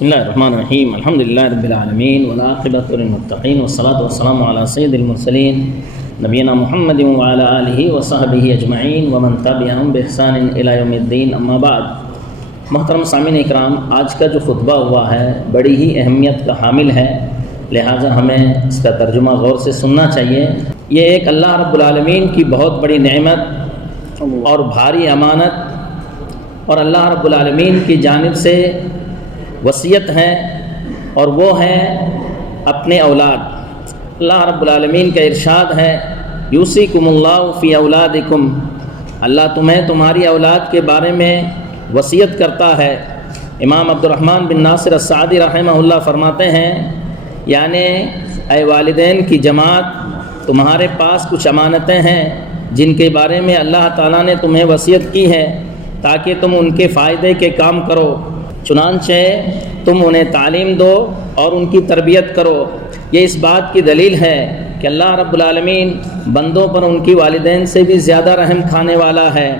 بسم اللہ الرحمن الرحیم الحمد للہ رب العالمین والعاقبۃ للمتقین والصلاۃ والسلام علی سید المرسلین نبینا محمد وعلی آلہ وصحبہ اجمعین ومن تبعہم بإحسان الی یوم الدین اما بعد۔ محترم سامعین اکرام، آج کا جو خطبہ ہوا ہے بڑی ہی اہمیت کا حامل ہے، لہٰذا ہمیں اس کا ترجمہ غور سے سننا چاہیے۔ یہ ایک اللہ رب العالمین کی بہت بڑی نعمت اور بھاری امانت اور اللہ رب العالمین کی جانب سے وصیت ہے، اور وہ ہے اپنے اولاد۔ اللہ رب العالمین کا ارشاد ہے یوصیکم اللہ فی اولادکم، اللہ تمہیں تمہاری اولاد کے بارے میں وصیت کرتا ہے۔ امام عبد الرحمن بن ناصر السعدی رحمہ اللہ فرماتے ہیں، یعنی اے والدین کی جماعت، تمہارے پاس کچھ امانتیں ہیں جن کے بارے میں اللہ تعالیٰ نے تمہیں وصیت کی ہے تاکہ تم ان کے فائدے کے کام کرو، چنانچہ تم انہیں تعلیم دو اور ان کی تربیت کرو۔ یہ اس بات کی دلیل ہے کہ اللہ رب العالمین بندوں پر ان کی والدین سے بھی زیادہ رحم کھانے والا ہے۔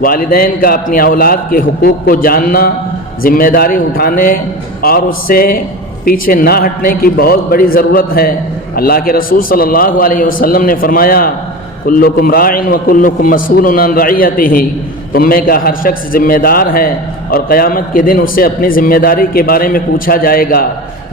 والدین کا اپنی اولاد کے حقوق کو جاننا، ذمہ داری اٹھانے اور اس سے پیچھے نہ ہٹنے کی بہت بڑی ضرورت ہے۔ اللہ کے رسول صلی اللہ علیہ وسلم نے فرمایا کلکم راع وکلکم مسئول عن رعیتہ، تم میں کا ہر شخص ذمہ دار ہے اور قیامت کے دن اسے اپنی ذمہ داری کے بارے میں پوچھا جائے گا۔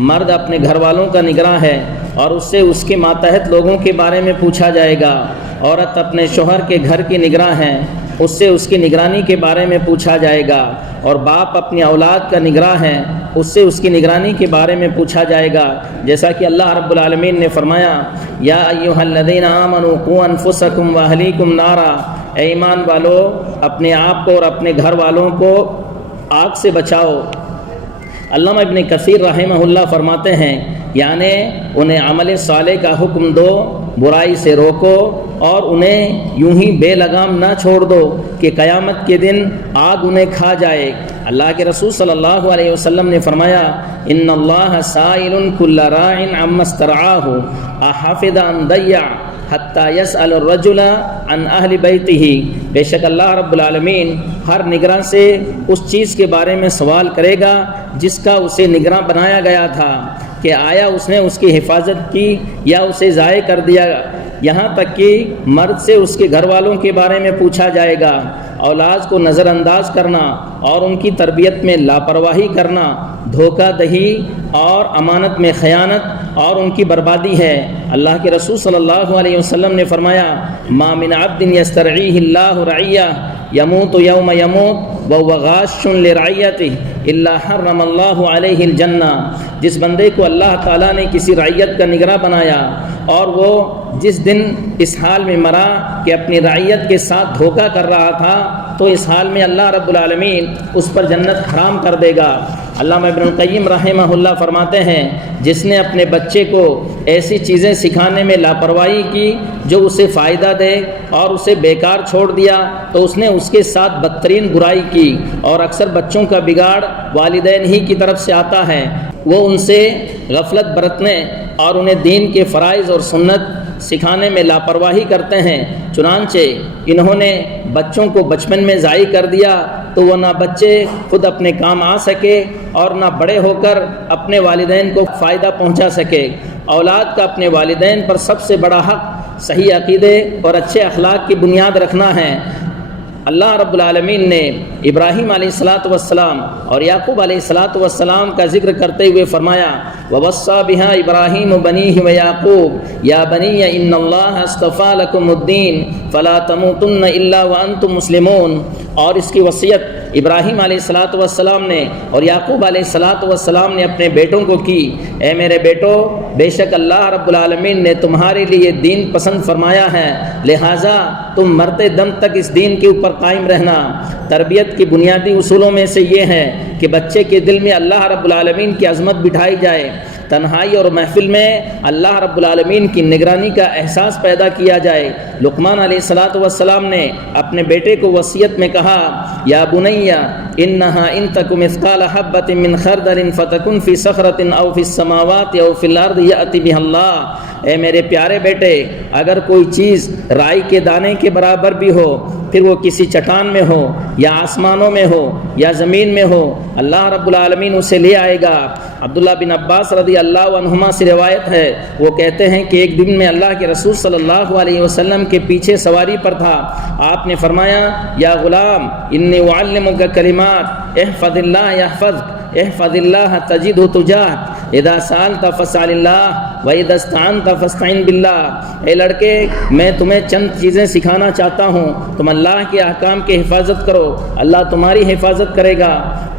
مرد اپنے گھر والوں کا نگراں ہے اور اس سے اس کے ماتحت لوگوں کے بارے میں پوچھا جائے گا۔ عورت اپنے شوہر کے گھر کی نگراں ہے، اس سے اس کی نگرانی کے بارے میں پوچھا جائے گا۔ اور باپ اپنی اولاد کا نگراں ہے، اس سے اس کی نگرانی کے بارے میں پوچھا جائے گا، جیسا کہ اللہ رب العالمین نے فرمایا یا ایھا الذین آمنوا قوا انفسکم واہلیکم نارا، اے ایمان والو اپنے آپ کو اور اپنے گھر والوں کو آگ سے بچاؤ۔ علامہ ابن کثیر رحمہ اللہ فرماتے ہیں، یعنی انہیں عمل صالح کا حکم دو، برائی سے روکو اور انہیں یوں ہی بے لگام نہ چھوڑ دو کہ قیامت کے دن آگ انہیں کھا جائے۔ اللہ کے رسول صلی اللہ علیہ وسلم نے فرمایا ان اللہ سائل کل راع عما استرعاہ احفظ ام ضیع حتی یسأل الرجل عن اہل بیتہ، بے شک اللہ رب العالمین ہر نگراں سے اس چیز کے بارے میں سوال کرے گا جس کا اسے نگراں بنایا گیا تھا کہ آیا اس نے اس کی حفاظت کی یا اسے ضائع کر دیا، یہاں تک کہ مرد سے اس کے گھر والوں کے بارے میں پوچھا جائے گا۔ اولاد کو نظر انداز کرنا اور ان کی تربیت میں لاپرواہی کرنا دھوکہ دہی اور امانت میں خیانت اور ان کی بربادی ہے۔ اللہ کے رسول صلی اللہ علیہ وسلم نے فرمایا ما من عبد یسترعیہ اللہ رعیہ یموت یوم یموت وهو غاش لرعیتہ الا حرم اللہ علیہ الجنہ، جس بندے کو اللہ تعالیٰ نے کسی رعیت کا نگراں بنایا اور وہ جس دن اس حال میں مرا کہ اپنی رعیت کے ساتھ دھوکہ کر رہا تھا تو اس حال میں اللہ رب العالمین اس پر جنت حرام کر دے گا۔ علامہ ابن القیم رحمہ اللہ فرماتے ہیں جس نے اپنے بچے کو ایسی چیزیں سکھانے میں لاپرواہی کی جو اسے فائدہ دے اور اسے بیکار چھوڑ دیا تو اس نے اس کے ساتھ بدترین برائی کی، اور اکثر بچوں کا بگاڑ والدین ہی کی طرف سے آتا ہے۔ وہ ان سے غفلت برتنے اور انہیں دین کے فرائض اور سنت سکھانے میں لاپرواہی کرتے ہیں، چنانچہ انہوں نے بچوں کو بچپن میں ضائع کر دیا تو وہ نہ بچے خود اپنے کام آ سکے اور نہ بڑے ہو کر اپنے والدین کو فائدہ پہنچا سکے۔ اولاد کا اپنے والدین پر سب سے بڑا حق صحیح عقیدے اور اچھے اخلاق کی بنیاد رکھنا ہے۔ اللہ رب العالمین نے ابراہیم علیہ السلام اور یعقوب علیہ السلام کا ذکر کرتے ہوئے فرمایا وَوَصَّى بِهَا إِبْرَاهِيمُ بَنِيهِ وَيَعْقُوبُ يَا بَنِيَّ إِنَّ اللَّهَ اصْطَفَىٰ لَكُمُ الدِّينَ فَلَا تَمُوتُنَّ إِلَّا وَأَنْتُمْ مُسْلِمُونَ، اور اس کی وصیت ابراہیم علیہ السلام نے اور یعقوب علیہ السلام نے اپنے بیٹوں کو کی، اے میرے بیٹو بے شک اللہ رب العالمین نے تمہارے لیے دین پسند فرمایا ہے، لہٰذا تم مرتے دم تک اس دین کے اوپر قائم رہنا۔ تربیت کی بنیادی اصولوں میں سے یہ ہے کہ بچے کے دل میں اللہ رب العالمین کی عظمت بٹھائی جائے، تنہائی اور محفل میں اللہ رب العالمین کی نگرانی کا احساس پیدا کیا جائے۔ لقمان علیہ السلام نے اپنے بیٹے کو وصیت میں کہا یا بنی انہا ان تک مثقال حبۃ من خردل فتکن فی صخرۃ او فی السماوات او فی الارض یأتی بها اللہ، اے میرے پیارے بیٹے اگر کوئی چیز رائی کے دانے کے برابر بھی ہو پھر وہ کسی چٹان میں ہو یا آسمانوں میں ہو یا زمین میں ہو، اللہ رب العالمین اسے لے آئے گا۔ عبداللہ بن عباس رضی اللہ عنہما سے روایت ہے، وہ کہتے ہیں کہ ایک دن میں اللہ کے رسول صلی اللہ علیہ وسلم کے پیچھے سواری پر تھا، آپ نے فرمایا یا غلام انی اعلمک کلمات احفظ اللہ یحفظک احفظ اللہ تجدہ تجاہک اذا سألت فاسأل اللہ واذا استعنت فاستعن باللہ۔ اے لڑکے، میں تمہیں چند چیزیں سکھانا چاہتا ہوں، تم اللہ کے احکام کی حفاظت کرو، اللہ تمہاری حفاظت کرے گا،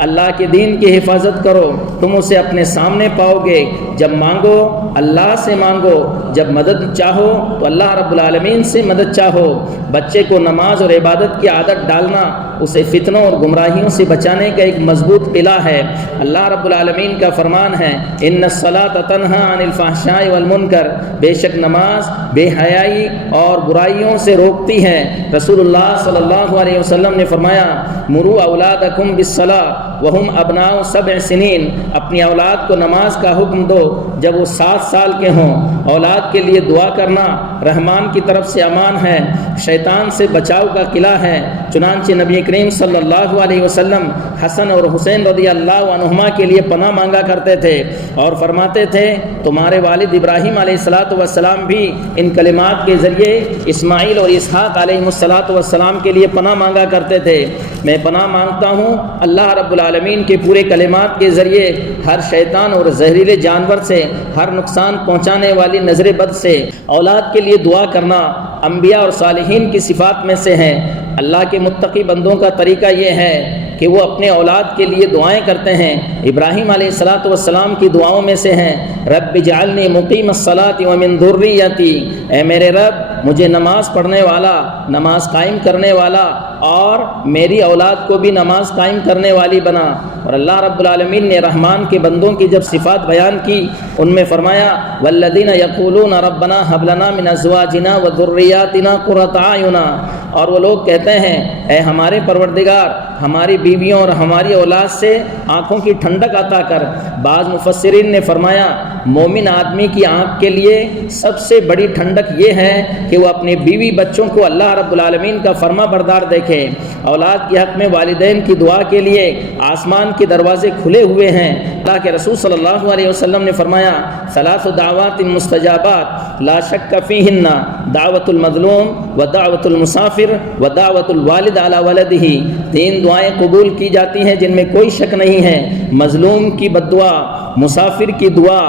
اللہ کے دین کی حفاظت کرو، تم اسے اپنے سامنے پاؤ گے، جب مانگو اللہ سے مانگو، جب مدد چاہو تو اللہ رب العالمین سے مدد چاہو۔ بچے کو نماز اور عبادت کی عادت ڈالنا اسے فتنوں اور گمراہیوں سے بچانے کا ایک مضبوط قلعہ ہے۔ اللہ رب العالمین کا فرمان ہے ان الصلاۃ تنہی عن الفحشاء والمنکر، بے شک نماز بے حیائی اور برائیوں سے روکتی ہے۔ رسول اللہ صلی اللہ علیہ وسلم نے فرمایا مروا اولادکم بالصلاۃ وہم ابناء 7 سنین، اپنی اولاد کو نماز کا حکم دو جب وہ 7 سال کے ہوں۔ اولاد کے لیے دعا کرنا رحمان کی طرف سے امان ہے، شیطان سے بچاؤ کا قلعہ ہے۔ چنانچہ نبی کریم صلی اللہ علیہ وسلم حسن اور حسین رضی اللہ عنہما کے لیے پناہ مانگا کرتے تھے اور فرماتے تھے تمہارے والد ابراہیم علیہ السلام بھی ان کلمات کے ذریعے اسماعیل اور اسحاق علیہ السلام کے لیے پناہ مانگا کرتے تھے۔ میں پناہ مانگتا ہوں اللہ رب العالمین کے پورے کلمات کے ذریعے ہر شیطان اور زہریلے جانور سے، ہر نقصان پہنچانے والی نظر بد سے۔ اولاد کے لیے دعا کرنا انبیاء اور صالحین کی صفات میں سے ہے۔ اللہ کے متقی بندوں کا طریقہ یہ ہے کہ وہ اپنے اولاد کے لیے دعائیں کرتے ہیں۔ ابراہیم علیہ السلام کی دعاؤں میں سے ہیں رب اجعلنی مقیم الصلاۃ ومن ذریتی، اے میرے رب مجھے نماز پڑھنے والا، نماز قائم کرنے والا اور میری اولاد کو بھی نماز قائم کرنے والی بنا۔ اور اللہ رب العالمین نے رحمان کے بندوں کی جب صفات بیان کی ان میں فرمایا والذین یقولون ربنا هب لنا من ازواجنا وذریاتنا قرۃ اعین، اور وہ لوگ کہتے ہیں اے ہمارے پروردگار ہماری بیویوں اور ہماری اولاد سے آنکھوں کی ٹھنڈک عطا کر۔ بعض مفسرین نے فرمایا مومن آدمی کی آنکھ کے لیے سب سے بڑی ٹھنڈک یہ ہے کہ وہ اپنے بیوی بچوں کو اللہ رب العالمین کا فرما بردار دیکھے۔ اولاد کے حق میں والدین کی دعا کے لیے آسمان کے دروازے کھلے ہوئے ہیں۔ اللہ کے رسول صلی اللہ علیہ وسلم نے فرمایا ثلاث دعوات مستجابات لا شک فیہن دعوت المظلوم و دعوت المسافر و دعوت الوالد علی ولدہ، 3 دعائیں قبول کی جاتی ہیں جن میں کوئی شک نہیں ہے، مظلوم کی بد دعا، مسافر کی دعا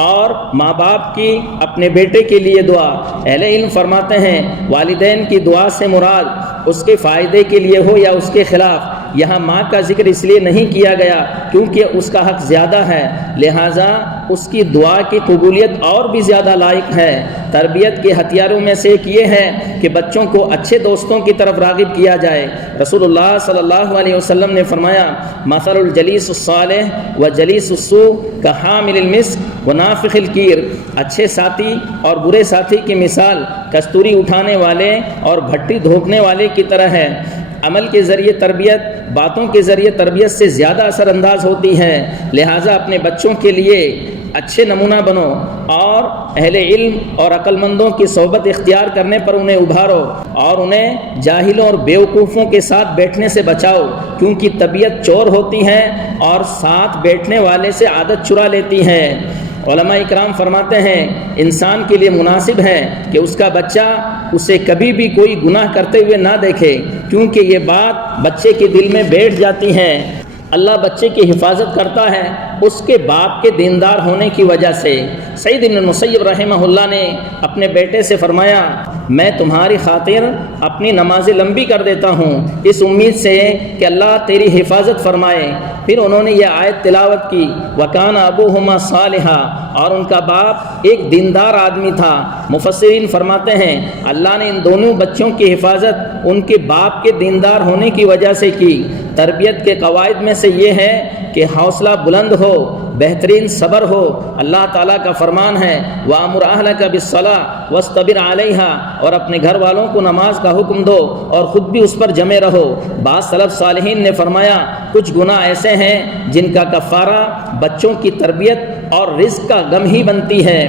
اور ماں باپ کی اپنے بیٹے کے لیے دعا۔ اہل علم فرماتے ہیں والدین کی دعا سے مراد اس کے فائدے کے لیے ہو یا اس کے خلاف۔ یہاں ماں کا ذکر اس لیے نہیں کیا گیا کیونکہ اس کا حق زیادہ ہے، لہٰذا اس کی دعا کی قبولیت اور بھی زیادہ لائق ہے۔ تربیت کے ہتھیاروں میں سے ایک یہ ہے کہ بچوں کو اچھے دوستوں کی طرف راغب کیا جائے۔ رسول اللہ صلی اللہ علیہ وسلم نے فرمایا مثل الجلیس الصالح و جلیس السوء کحامل المسک و نافخ الکیر، اچھے ساتھی اور برے ساتھی کی مثال کستوری اٹھانے والے اور بھٹی دھوکنے والے کی طرح ہے۔ عمل کے ذریعے تربیت باتوں کے ذریعے تربیت سے زیادہ اثر انداز ہوتی ہے، لہٰذا اپنے بچوں کے لیے اچھے نمونہ بنو اور اہل علم اور عقل مندوں کی صحبت اختیار کرنے پر انہیں ابھارو اور انہیں جاہلوں اور بیوقوفوں کے ساتھ بیٹھنے سے بچاؤ، کیونکہ طبیعت چور ہوتی ہے اور ساتھ بیٹھنے والے سے عادت چرا لیتی ہے۔ علماء اکرام فرماتے ہیں انسان کے لیے مناسب ہے کہ اس کا بچہ اسے کبھی بھی کوئی گناہ کرتے ہوئے نہ دیکھے، کیونکہ یہ بات بچے کے دل میں بیٹھ جاتی ہے۔ اللہ بچے کی حفاظت کرتا ہے اس کے باپ کے دیندار ہونے کی وجہ سے۔ سعید بن المسیب رحمہ اللہ نے اپنے بیٹے سے فرمایا میں تمہاری خاطر اپنی نمازیں لمبی کر دیتا ہوں اس امید سے کہ اللہ تیری حفاظت فرمائے۔ پھر انہوں نے یہ آیت تلاوت کی وَكَانَ أَبُوهُمَا صَالِحًا، اور ان کا باپ ایک دیندار آدمی تھا۔ مفسرین فرماتے ہیں اللہ نے ان دونوں بچوں کی حفاظت ان کے باپ کے دیندار ہونے کی وجہ سے کی۔ تربیت کے قواعد میں سے یہ ہے کہ حوصلہ بلند ہو، بہترین صبر ہو۔ اللہ تعالیٰ کا فرمان ہے وَأَمُرْ أَهْلَكَ بِالصَّلَاةِ وَاسْتَبِرْ عَلَيْهَا، اور اپنے گھر والوں کو نماز کا حکم دو اور خود بھی اس پر جمے رہو۔ بعض سلف صالحین نے فرمایا کچھ گناہ ایسے ہیں جن کا کفارہ بچوں کی تربیت اور رزق کا غم ہی بنتی ہے۔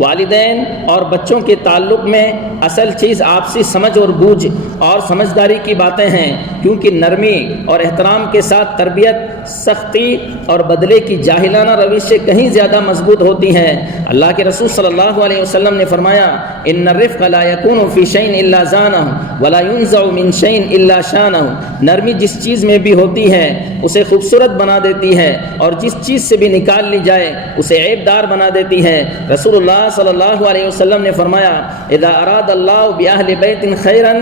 والدین اور بچوں کے تعلق میں اصل چیز آپسی سمجھ اور بوجھ اور سمجھداری کی باتیں ہیں، کیونکہ نرمی اور احترام کے ساتھ تربیت سختی اور بدلے کی جاہلانہ روش سے کہیں زیادہ مضبوط ہوتی ہیں۔ اللہ کے رسول صلی اللہ علیہ وسلم نے فرمایا ان الرفق لا يكون في شيء الا زانه ولا ينزع من شيء الا شانه، نرمی جس چیز میں بھی ہوتی ہے اسے خوبصورت بنا دیتی ہے، اور جس چیز سے بھی نکال لی جائے اسے عیب دار بنا دیتی ہے۔ رسول اللہ صلی اللہ علیہ وسلم نے فرمایا اذا اراد اللہ باہل بیت خیرا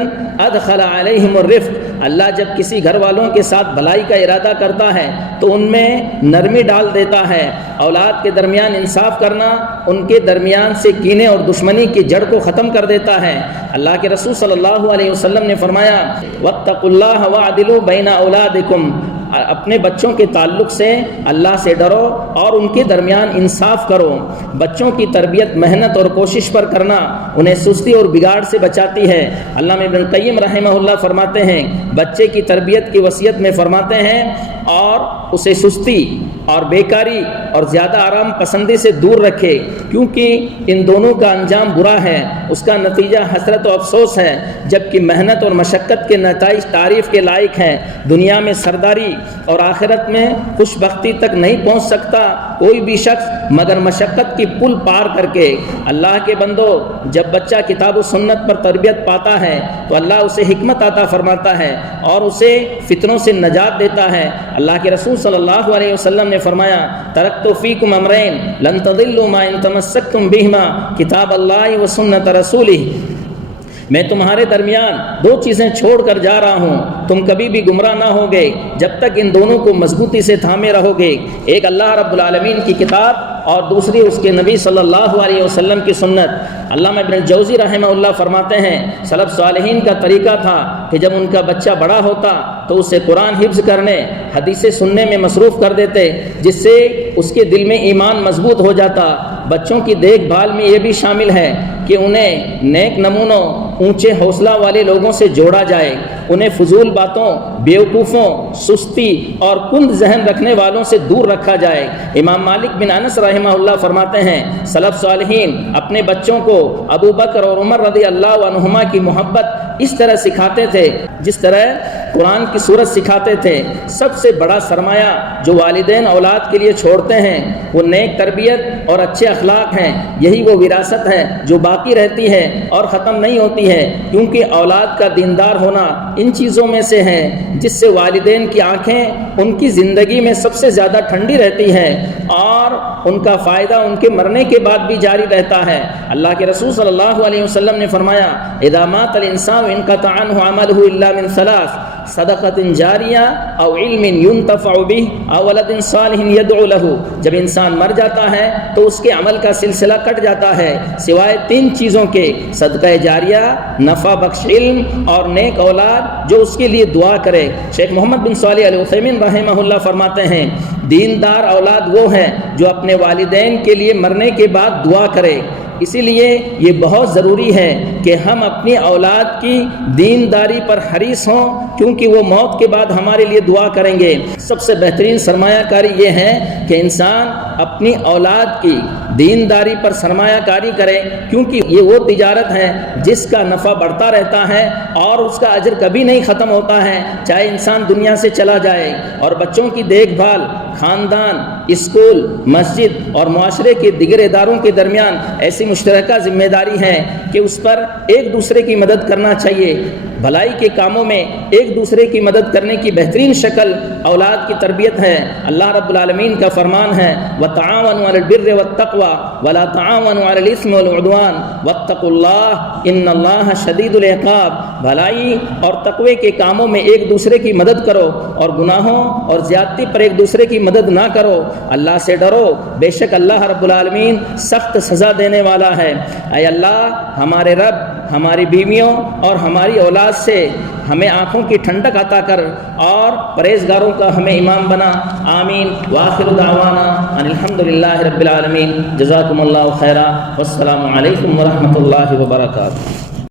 ادخل علیہم الرفق، اللہ جب کسی گھر والوں کے ساتھ بھلائی کا ارادہ کرتا ہے تو ان میں نرمی ڈال دیتا ہے۔ اولاد کے درمیان انصاف کرنا ان کے درمیان سے کینے اور دشمنی کی جڑ کو ختم کر دیتا ہے۔ اللہ کے رسول صلی اللہ علیہ وسلم نے فرمایا واتقوا اللہ واعدلوا بین اولادکم، اپنے بچوں کے تعلق سے اللہ سے ڈرو اور ان کے درمیان انصاف کرو۔ بچوں کی تربیت محنت اور کوشش پر کرنا انہیں سستی اور بگاڑ سے بچاتی ہے۔ علامہ ابن القیم رحمہ اللہ فرماتے ہیں بچے کی تربیت کی وصیت میں فرماتے ہیں اور اسے سستی اور بیکاری اور زیادہ آرام پسندی سے دور رکھے، کیونکہ ان دونوں کا انجام برا ہے، اس کا نتیجہ حسرت و افسوس ہے، جبکہ محنت اور مشقت کے نتائج تعریف کے لائق ہیں۔ دنیا میں سرداری اور آخرت میں خوش بختی تک نہیں پہنچ سکتا کوئی بھی شخص مگر مشقت کی پل پار کر کے۔ اللہ کے بندو، جب بچہ کتاب و سنت پر تربیت پاتا ہے تو اللہ اسے حکمت عطا فرماتا ہے اور اسے فتنوں سے نجات دیتا ہے۔ اللہ کے رسول صلی اللہ علیہ وسلم نے فرمایا ترکت فیکم امرین لن تضلوا ما ان تمسکتم بہما کتاب اللہ و سنت رسولہ، میں تمہارے درمیان دو چیزیں چھوڑ کر جا رہا ہوں، تم کبھی بھی گمراہ نہ ہوگے جب تک ان دونوں کو مضبوطی سے تھامے رہو گے، ایک اللہ رب العالمین کی کتاب اور دوسری اس کے نبی صلی اللہ علیہ وسلم کی سنت۔ علامہ ابن الجوزی رحمہ اللہ فرماتے ہیں سلف صالحین کا طریقہ تھا کہ جب ان کا بچہ بڑا ہوتا تو اسے قرآن حفظ کرنے حدیثیں سننے میں مصروف کر دیتے، جس سے اس کے دل میں ایمان مضبوط ہو جاتا۔ بچوں کی دیکھ بھال میں یہ بھی شامل ہے کہ انہیں نیک نمونوں اونچے حوصلہ والے لوگوں سے جوڑا جائے، انہیں فضول باتوں بیوقوفوں سستی اور کند ذہن رکھنے والوں سے دور رکھا جائے۔ امام مالک بن انس رحمہ اللہ فرماتے ہیں سلف صالحین اپنے بچوں کو ابو بکر اور عمر رضی اللہ عنہما کی محبت اس طرح سکھاتے تھے جس طرح قرآن کی سورت سکھاتے تھے۔ سب سے بڑا سرمایہ جو والدین اولاد کے لیے چھوڑتے ہیں وہ نیک تربیت اور اچھے اخلاق ہیں، یہی وہ وراثت ہے جو باقی رہتی ہے اور ختم نہیں ہوتی ہے، کیونکہ اولاد کا دیندار ہونا ان چیزوں میں سے ہے جس سے والدین کی آنکھیں ان کی زندگی میں سب سے زیادہ ٹھنڈی رہتی ہیں اور ان کا فائدہ ان کے مرنے کے بعد بھی جاری رہتا ہے۔ اللہ کے رسول صلی اللہ علیہ وسلم نے فرمایا اذا مات الانسان انقطع عنه عمله الا من ثلاث صدقۃ جاریہ او علم ينتفع به او ولد صالح يدعو له، جب انسان مر جاتا ہے تو اس کے عمل کا سلسلہ کٹ جاتا ہے سوائے تین چیزوں کے، صدقہ جاریہ، نفع بخش علم اور نیک اولاد جو اس کے لیے دعا کرے۔ شیخ محمد بن صالح العثیمین رحمہ اللہ فرماتے ہیں دیندار اولاد وہ ہے جو اپنے والدین کے لیے مرنے کے بعد دعا کرے۔ اسی لیے یہ بہت ضروری ہے کہ ہم اپنی اولاد کی دینداری پر حریص ہوں، کیونکہ وہ موت کے بعد ہمارے لیے دعا کریں گے۔ سب سے بہترین سرمایہ کاری یہ ہے کہ انسان اپنی اولاد کی دینداری پر سرمایہ کاری کرے، کیونکہ یہ وہ تجارت ہے جس کا نفع بڑھتا رہتا ہے اور اس کا اجر کبھی نہیں ختم ہوتا ہے چاہے انسان دنیا سے چلا جائے۔ اور بچوں کی دیکھ بھال خاندان، اسکول، مسجد اور معاشرے کے دیگر اداروں کے درمیان ایسی مشترکہ ذمہ داری ہے کہ اس پر ایک دوسرے کی مدد کرنا چاہیے۔ بھلائی کے کاموں میں ایک دوسرے کی مدد کرنے کی بہترین شکل اولاد کی تربیت ہے۔ اللہ رب العالمین کا فرمان ہے وَتَعَاوَنُوا عَلَى الْبِرِّ وَالتَّقْوَى وَلَا تَعَاوَنُوا عَلَى الْإِثْمِ وَالْعُدْوَانِ وَاتَّقُوا اللَّهَ إِنَّ اللَّهَ شَدِيدُ الْعِقَابِ، بھلائی اور تقوی کے کاموں میں ایک دوسرے کی مدد کرو اور گناہوں اور زیادتی پر ایک دوسرے کی مدد نہ کرو، اللہ سے ڈرو، بے شک اللہ رب العالمین سخت سزا دینے والا ہے۔ اے اللہ ہمارے رب، ہماری بیویوں اور ہماری اولاد سے ہمیں آنکھوں کی ٹھنڈک عطا کر اور پرہیزگاروں کا ہمیں امام بنا، آمین۔ وآخر دعوانا ان الحمدللہ رب العالمین، جزاکم اللہ خیرا، والسلام علیکم ورحمۃ اللہ وبرکاتہ۔